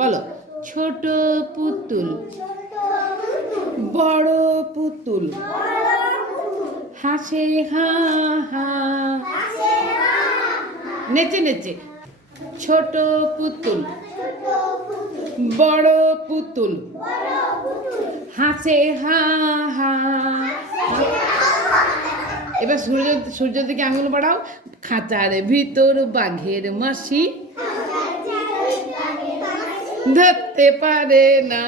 বলো ছোট পুতুল বড় পুতুল হাসে হা হা নেচে নেচে ছোট পুতুল বড় পুতুল হাসে হা হা। এবার সূর্য থেকে আঙুল বাড়াও। খাঁচার ভিতর বাঘের মাসি ধরতে পারে না।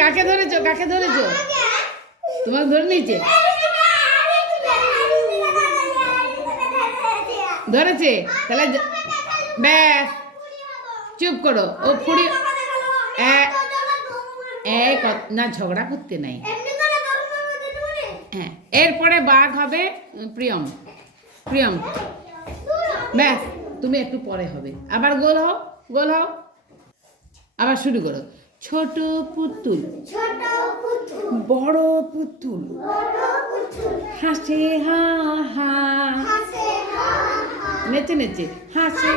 কাকে ধরেছো? কাকে ধরেছো? তোমাকে ধরে নিয়েছে? ধরেছে? তাহলে ব্যাস চুপ করো। ও ফুড়ি না, ঝগড়া করতে নাই। হ্যাঁ, এরপরে বাঘ হবে প্রিয়ম। প্রিয়ম ব্যাস, তুমি একটু পরে হবে। আবার গোল হও, গোল হও। আবার শুরু করো। ছোট পুতুল বড় পুতুল হাসে হা হা নেচে নেচে হাসে।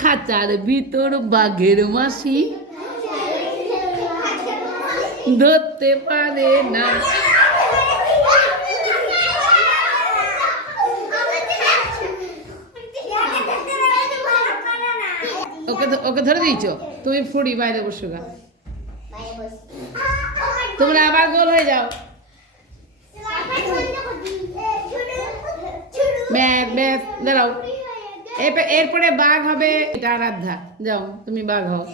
খাঁচার ভিতর বাঘের মাসি ধরতে পারে না। ওকে ধরে দিয়েছ তুমি। ফুড়ি বাইরে বসো গা। তোমরা আবার গোল হয়ে যাও। দাঁড়াও। এরপরে বাঘ হবে। এটা আরাধ্যা, যাও তুমি বাঘ হও।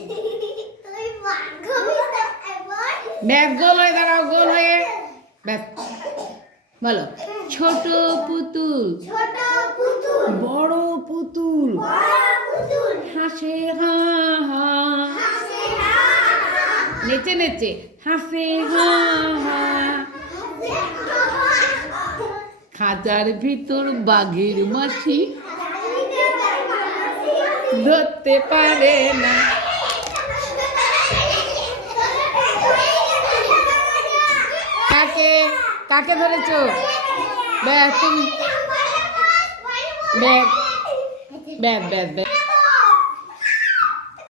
ব্যাস গোল হয়ে দাঁড়াও, গোল হয়ে ব্যাস বলো ছোট পুতুল বড় পুতুল হাসে হা হা নেচে নেচে হাসে হা হা। খাঁচার ভিতর বাঘের মাসি ধরতে পারে না। কাকে ধরেছো? ব্যাস তুমি ব্যাস ব্যাস ব্যাস ব্যাস